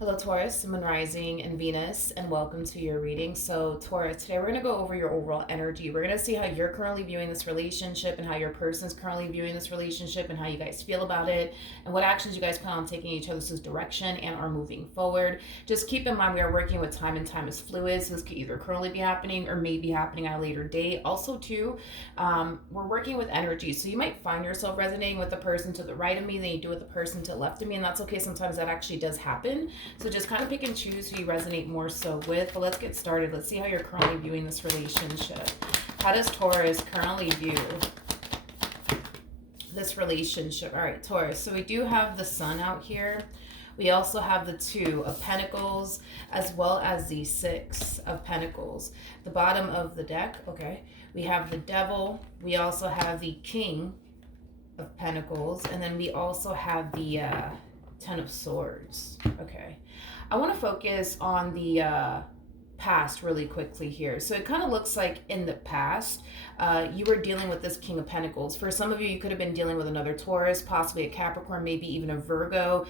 Hello, Taurus, Moon Rising, and Venus, and welcome to your reading. So, Taurus, today we're going to go over your overall energy. We're going to see how you're currently viewing this relationship and how your person is currently viewing this relationship and how you guys feel about it and what actions you guys plan on taking each other's direction and are moving forward. Just keep in mind we are working with time, and time is fluid, so this could either currently be happening or may be happening at a later date. Also, too, we're working with energy, so you might find yourself resonating with the person to the right of me than you do with the person to the left of me, and that's okay. Sometimes that actually does happen. So just kind of pick and choose who you resonate more so with. But let's get started. Let's see how you're currently viewing this relationship. How does Taurus currently view this relationship? All right, Taurus. So we do have the Sun out here. We also have the Two of Pentacles as well as the Six of Pentacles. The bottom of the deck, okay. We have the Devil. We also have the King of Pentacles. And then we also have the Ten of Swords. Okay. I want to focus on the past really quickly here. So it kind of looks like in the past, you were dealing with this King of Pentacles. For some of you, you could have been dealing with another Taurus, possibly a Capricorn, maybe even a Virgo,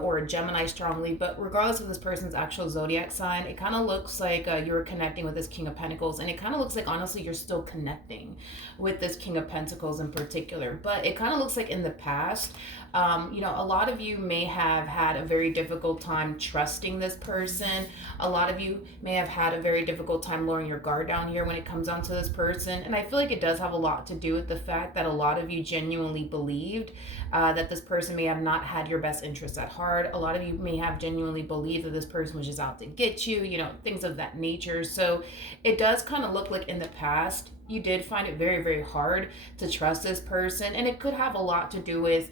or a Gemini strongly. But regardless of this person's actual zodiac sign, it kind of looks like you were connecting with this King of Pentacles. And it kind of looks like, honestly, you're still connecting with this King of Pentacles in particular. But it kind of looks like in the past, a lot of you may have had a very difficult time trusting this person. A lot of you may have had a very difficult time lowering your guard down here when it comes down to this person. And I feel like it does have a lot to do with the fact that a lot of you genuinely believed that this person may have not had your best interests at heart. A lot of you may have genuinely believed that this person was just out to get you, things of that nature. So it does kind of look like in the past, you did find it very, very hard to trust this person. And it could have a lot to do with,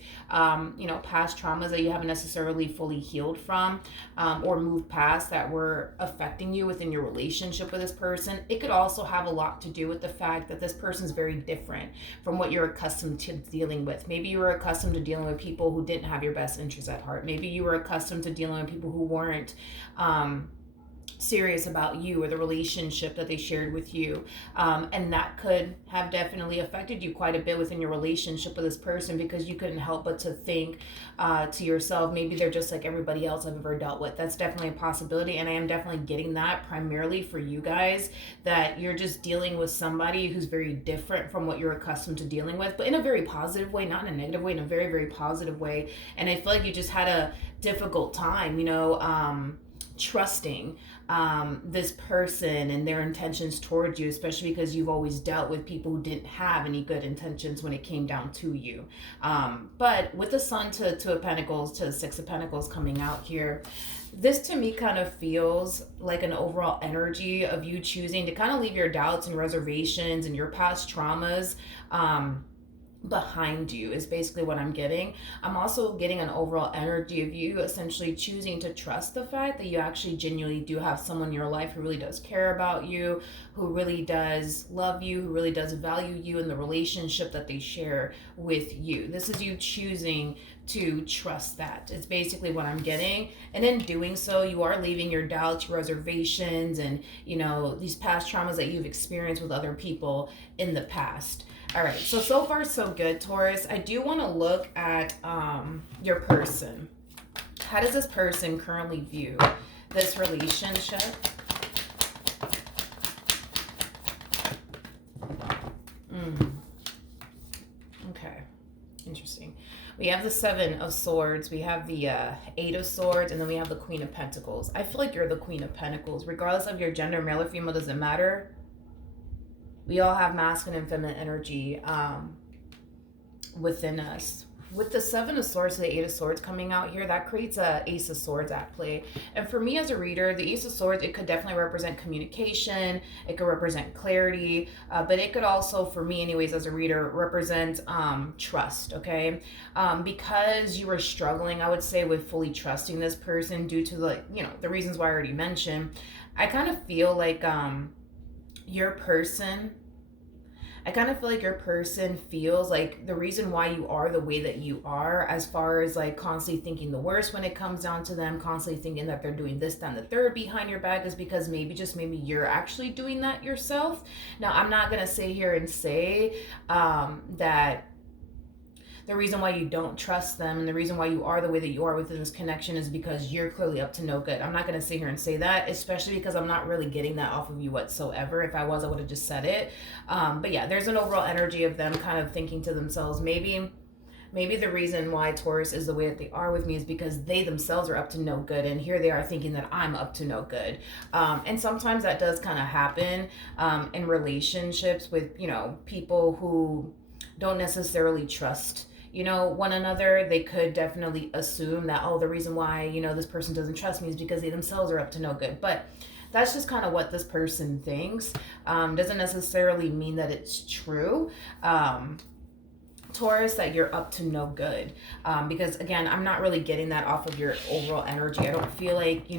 past traumas that you haven't necessarily fully healed from or moved past that were affecting you within your relationship with this person. It could also have a lot to do with the fact that this person is very different from what you're accustomed to dealing with. Maybe you were accustomed to dealing with people who didn't have your best interests at heart. Maybe you were accustomed to dealing with people who weren't serious about you or the relationship that they shared with you, and that could have definitely affected you quite a bit within your relationship with this person, because you couldn't help but to think to yourself, maybe they're just like everybody else I've ever dealt with. That's definitely a possibility, and I am definitely getting that primarily for you guys, that you're just dealing with somebody who's very different from what you're accustomed to dealing with, but in a very positive way, not in a negative way, in a very, very positive way. And I feel like you just had a difficult time, trusting this person and their intentions towards you, especially because you've always dealt with people who didn't have any good intentions when it came down to you. But with the Sun to Two of Pentacles to the Six of Pentacles coming out here, this to me kind of feels like an overall energy of you choosing to kind of leave your doubts and reservations and your past traumas behind you, is basically what I'm getting. I'm also getting an overall energy of you essentially choosing to trust the fact that you actually genuinely do have someone in your life who really does care about you, who really does love you, who really does value you in the relationship that they share with you. This is you choosing to trust that. It's basically what I'm getting. And in doing so, you are leaving your doubts, your reservations, and these past traumas that you've experienced with other people in the past. All right, so far so good, Taurus. I do want to look at your person. How does this person currently view this relationship? Okay, interesting. We have the Seven of Swords, we have the Eight of Swords, and then we have the Queen of Pentacles. I feel like you're the Queen of Pentacles. Regardless of your gender, male or female, doesn't matter. We all have masculine and feminine energy within us. With the Seven of Swords and the Eight of Swords coming out here, that creates a Ace of Swords at play. And for me as a reader, the Ace of Swords, it could definitely represent communication. It could represent clarity. But it could also, for me anyways, as a reader, represent trust, okay? Because you were struggling, I would say, with fully trusting this person due to the reasons why I already mentioned. I kind of feel like your person feels like the reason why you are the way that you are, as far as like constantly thinking the worst when it comes down to them, constantly thinking that they're doing this, that, and the third behind your back, is because maybe you're actually doing that yourself. Now, I'm not going to sit here and say that the reason why you don't trust them and the reason why you are the way that you are within this connection is because you're clearly up to no good. I'm not going to sit here and say that, especially because I'm not really getting that off of you whatsoever. If I was, I would have just said it. But yeah, there's an overall energy of them kind of thinking to themselves, maybe the reason why Taurus is the way that they are with me is because they themselves are up to no good, and here they are thinking that I'm up to no good. And sometimes that does kind of happen in relationships with, people who don't necessarily trust one another. They could definitely assume that, oh, the reason why this person doesn't trust me is because they themselves are up to no good. But that's just kind of what this person thinks. Doesn't necessarily mean that it's true. Taurus, that you're up to no good, because again, I'm not really getting that off of your overall energy. I don't feel like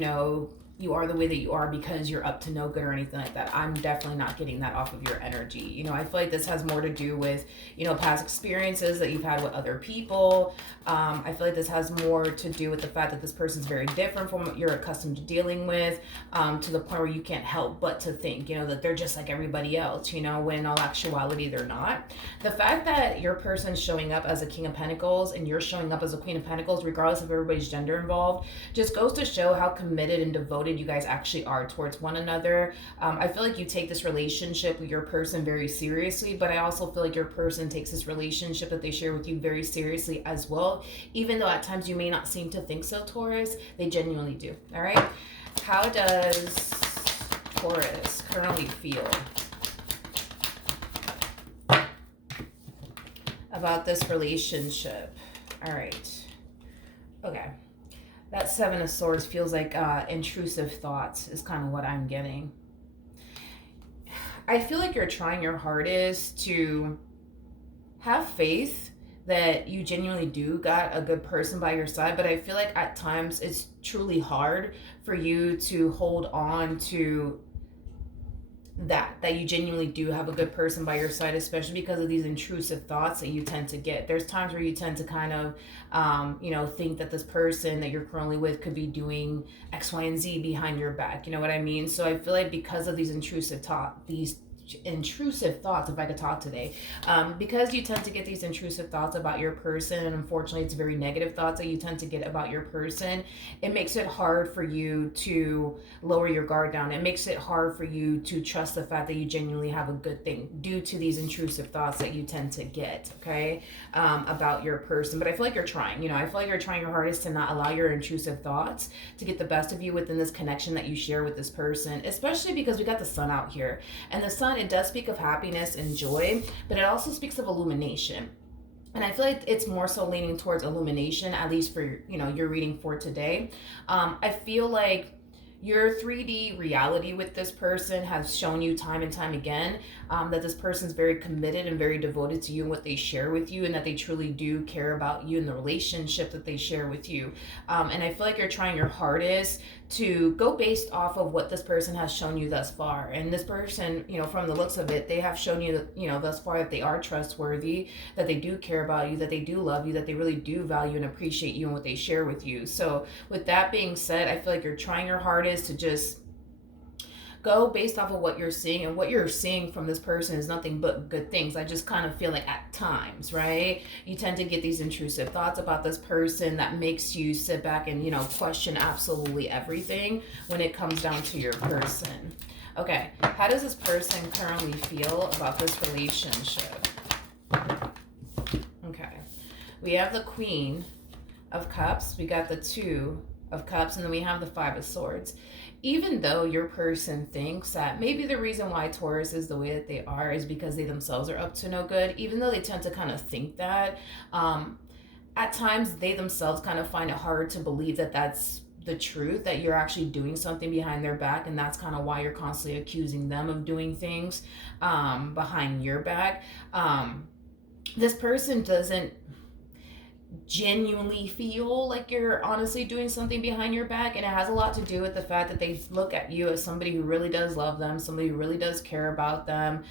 you are the way that you are because you're up to no good or anything like that. I'm definitely not getting that off of your energy. I feel like this has more to do with past experiences that you've had with other people. I feel like this has more to do with the fact that this person's very different from what you're accustomed to dealing with, to the point where you can't help but to think that they're just like everybody else, when in all actuality they're not. The fact that your person's showing up as a King of Pentacles and you're showing up as a Queen of Pentacles, regardless of everybody's gender involved, just goes to show how committed and devoted you guys actually are towards one another. I feel like you take this relationship with your person very seriously, but I also feel like your person takes this relationship that they share with you very seriously as well. Even though at times you may not seem to think so, Taurus, they genuinely do. All right. How does Taurus currently feel about this relationship? All right. Okay. That Seven of Swords feels like intrusive thoughts is kind of what I'm getting. I feel like you're trying your hardest to have faith that you genuinely do got a good person by your side, but I feel like at times it's truly hard for you to hold on to that you genuinely do have a good person by your side, especially because of these intrusive thoughts that you tend to get. There's times where you tend to kind of think that this person that you're currently with could be doing X, Y, and Z behind your back, you know what I mean? So I feel like because of these intrusive thoughts, if I could talk today, because you tend to get these intrusive thoughts about your person, and unfortunately it's very negative thoughts that you tend to get about your person, it makes it hard for you to lower your guard down. It makes it hard for you to trust the fact that you genuinely have a good thing due to these intrusive thoughts that you tend to get, okay, about your person. But I feel like you're trying, I feel like you're trying your hardest to not allow your intrusive thoughts to get the best of you within this connection that you share with this person, especially because we got the sun out here, and the sun, it does speak of happiness and joy, but it also speaks of illumination. And I feel like it's more so leaning towards illumination, at least for your reading for today. I feel like your 3D reality with this person has shown you time and time again that this person's very committed and very devoted to you and what they share with you, and that they truly do care about you and the relationship that they share with you. And I feel like you're trying your hardest to go based off of what this person has shown you thus far. And this person, from the looks of it, they have shown you, thus far that they are trustworthy, that they do care about you, that they do love you, that they really do value and appreciate you and what they share with you. So with that being said, I feel like you're trying your hardest to just go based off of what you're seeing, and what you're seeing from this person is nothing but good things. I just kind of feel like at times, right, you tend to get these intrusive thoughts about this person that makes you sit back and question absolutely everything when it comes down to your person. Okay, how does this person currently feel about this relationship? Okay, we have the Queen of Cups, we got the Two of Cups, and then we have the Five of Swords. Even though your person thinks that maybe the reason why Taurus is the way that they are is because they themselves are up to no good, even though they tend to kind of think that, at times they themselves kind of find it hard to believe that that's the truth, that you're actually doing something behind their back, and that's kind of why you're constantly accusing them of doing things behind your back. This person doesn't genuinely feel like you're honestly doing something behind your back, and it has a lot to do with the fact that they look at you as somebody who really does love them, somebody who really does care about them,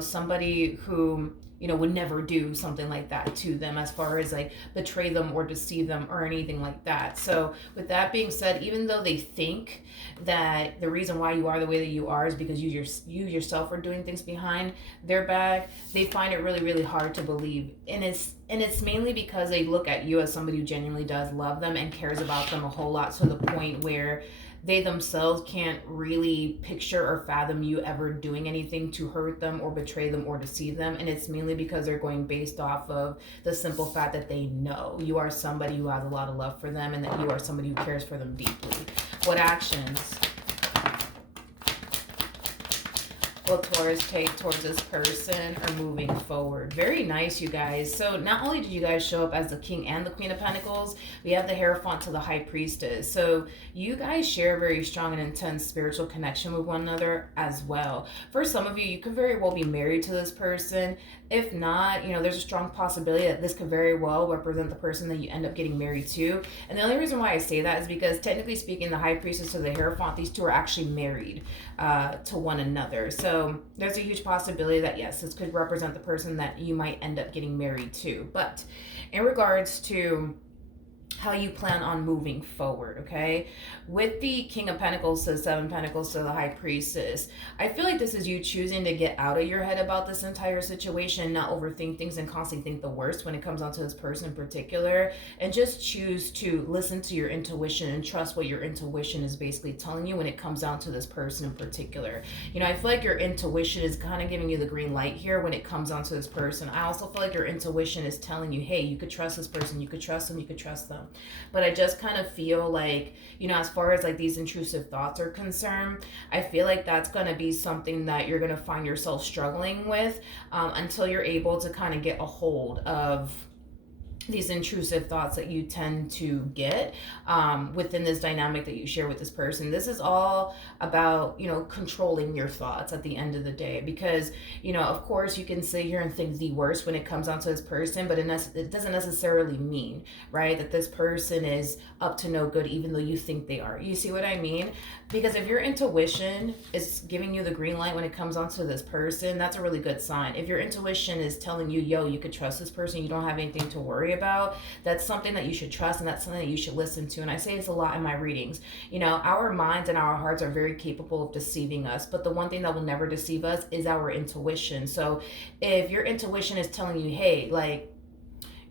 somebody who would never do something like that to them, as far as like betray them or deceive them or anything like that. So with that being said, even though they think that the reason why you are the way that you are is because you yourself are doing things behind their back, they find it really, really hard to believe. And it's mainly because they look at you as somebody who genuinely does love them and cares about them a whole lot, to the point where they themselves can't really picture or fathom you ever doing anything to hurt them or betray them or deceive them. And it's mainly because they're going based off of the simple fact that they know you are somebody who has a lot of love for them and that you are somebody who cares for them deeply. What actions will Taurus take towards this person or moving forward? Very nice, you guys. So not only did you guys show up as the King and the Queen of Pentacles, we have the Hierophant to the High Priestess. So you guys share a very strong and intense spiritual connection with one another as well. For some of you, you could very well be married to this person. If not, there's a strong possibility that this could very well represent the person that you end up getting married to. And the only reason why I say that is because, technically speaking, the High Priestess to the Hierophant, these two are actually married to one another. So there's a huge possibility that, yes, this could represent the person that you might end up getting married to. But in regards to how you plan on moving forward, okay? With the King of Pentacles to the Seven of Pentacles to the High Priestess, I feel like this is you choosing to get out of your head about this entire situation, not overthink things and constantly think the worst when it comes down to this person in particular, and just choose to listen to your intuition and trust what your intuition is basically telling you when it comes down to this person in particular. I feel like your intuition is kind of giving you the green light here when it comes down to this person. I also feel like your intuition is telling you, hey, you could trust this person, you could trust them, you could trust them. But I just kind of feel like, as far as like these intrusive thoughts are concerned, I feel like that's going to be something that you're going to find yourself struggling with until you're able to kind of get a hold of these intrusive thoughts that you tend to get within this dynamic that you share with this person. This is all about, controlling your thoughts at the end of the day, because, of course you can sit here and think the worst when it comes down to this person, but it doesn't necessarily mean, right, that this person is up to no good, even though you think they are. You see what I mean? Because if your intuition is giving you the green light when it comes onto this person, that's a really good sign. If your intuition is telling you, yo, you could trust this person, you don't have anything to worry about, that's something that you should trust, and that's something that you should listen to. And I say this a lot in my readings. Our minds and our hearts are very capable of deceiving us, but the one thing that will never deceive us is our intuition. So if your intuition is telling you, hey, like,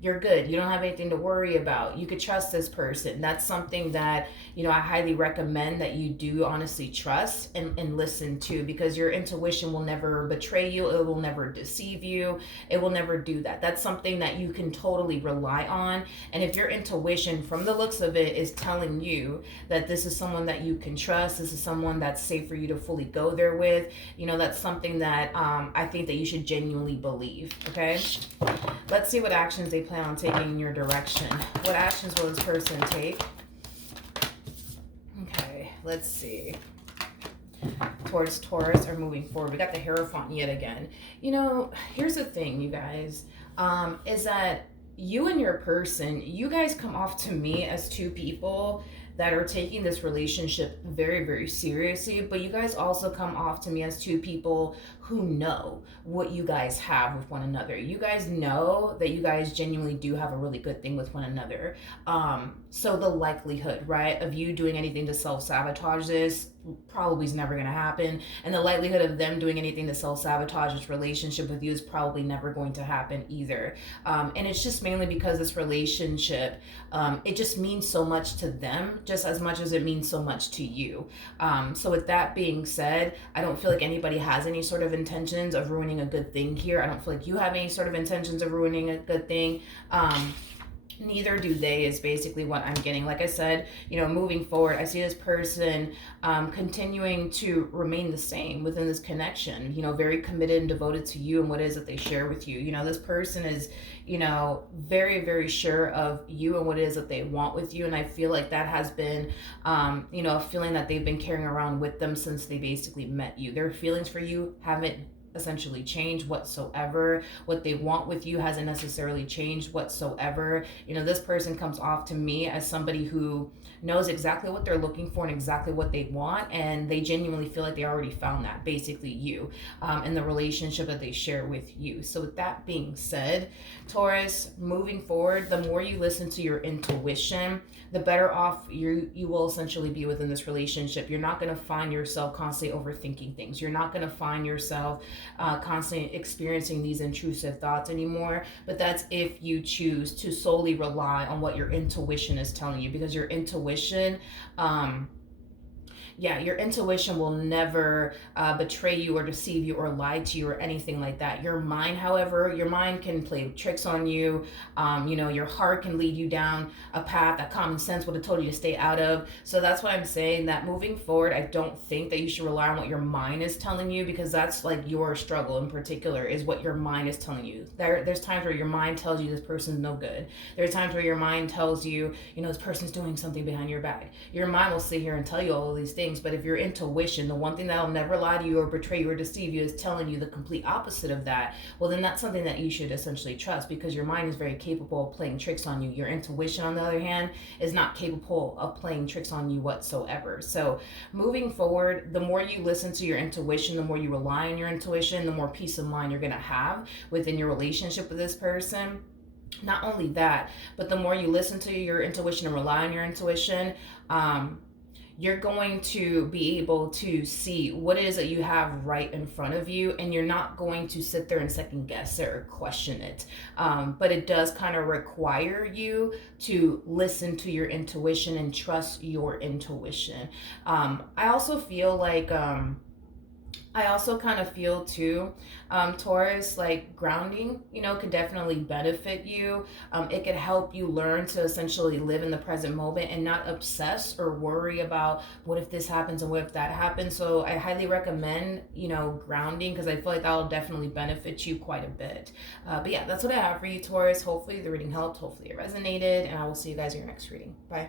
you're good, you don't have anything to worry about, you could trust this person, that's something that I highly recommend that you do honestly trust and listen to, because your intuition will never betray you, it will never deceive you, it will never do that. That's something that you can totally rely on. And if your intuition, from the looks of it, is telling you that this is someone that you can trust, this is someone that's safe for you to fully go there with, that's something that I think that you should genuinely believe. Okay, let's see what actions they plan on taking in your direction. What actions will this person take? Okay, let's see. Towards Taurus or moving forward. We got the Hierophant yet again. Here's the thing, you guys, is that you and your person, you guys come off to me as two people that are taking this relationship very, very seriously, but you guys also come off to me as two people who know what you guys have with one another. You guys know that you guys genuinely do have a really good thing with one another. So the likelihood, right, of you doing anything to self-sabotage this probably is never going to happen. And the likelihood of them doing anything to self-sabotage this relationship with you is probably never going to happen either. And it's just mainly because this relationship, it just means so much to them, just as much as it means so much to you. So with that being said, I don't feel like anybody has any sort of intentions of ruining a good thing here. I don't feel like you have any sort of intentions of ruining a good thing. Neither do they, is basically what I'm getting. Like I said, moving forward, I see this person continuing to remain the same within this connection, very committed and devoted to you and what it is that they share with you. This person is, very, very sure of you and what it is that they want with you. And I feel like that has been, a feeling that they've been carrying around with them since they basically met you. Their feelings for you haven't essentially changed whatsoever. What they want with you hasn't necessarily changed whatsoever. You know, this person comes off to me as somebody who knows exactly what they're looking for and exactly what they want, and they genuinely feel like they already found that, basically you, in the relationship that they share with you. So with that being said, Taurus, moving forward, the more you listen to your intuition, the better off you will essentially be within this relationship. You're not going to find yourself constantly overthinking things. You're not going to find yourself constantly experiencing these intrusive thoughts anymore. But that's if you choose to solely rely on what your intuition is telling you, because your intuition, your intuition will never betray you or deceive you or lie to you or anything like that. Your mind, however, your mind can play tricks on you. Your heart can lead you down a path that common sense would have told you to stay out of. So that's why I'm saying that moving forward, I don't think that you should rely on what your mind is telling you, because that's like your struggle in particular, is what your mind is telling you. There's times where your mind tells you this person's no good. There's times where your mind tells you, this person's doing something behind your back. Your mind will sit here and tell you all of these things. But if your intuition, the one thing that'll never lie to you or betray you or deceive you, is telling you the complete opposite of that, well, then that's something that you should essentially trust, because your mind is very capable of playing tricks on you. Your intuition, on the other hand, is not capable of playing tricks on you whatsoever. So moving forward, the more you listen to your intuition, the more you rely on your intuition, the more peace of mind you're going to have within your relationship with this person. Not only that, but the more you listen to your intuition and rely on your intuition, you're going to be able to see what it is that you have right in front of you, and you're not going to sit there and second guess it or question it. But it does kind of require you to listen to your intuition and trust your intuition. I also feel like I also kind of feel too, Taurus, like grounding, could definitely benefit you. It could help you learn to essentially live in the present moment and not obsess or worry about what if this happens and what if that happens. So I highly recommend, grounding, because I feel like that'll definitely benefit you quite a bit. But yeah, that's what I have for you, Taurus. Hopefully the reading helped. Hopefully it resonated, and I will see you guys in your next reading. Bye.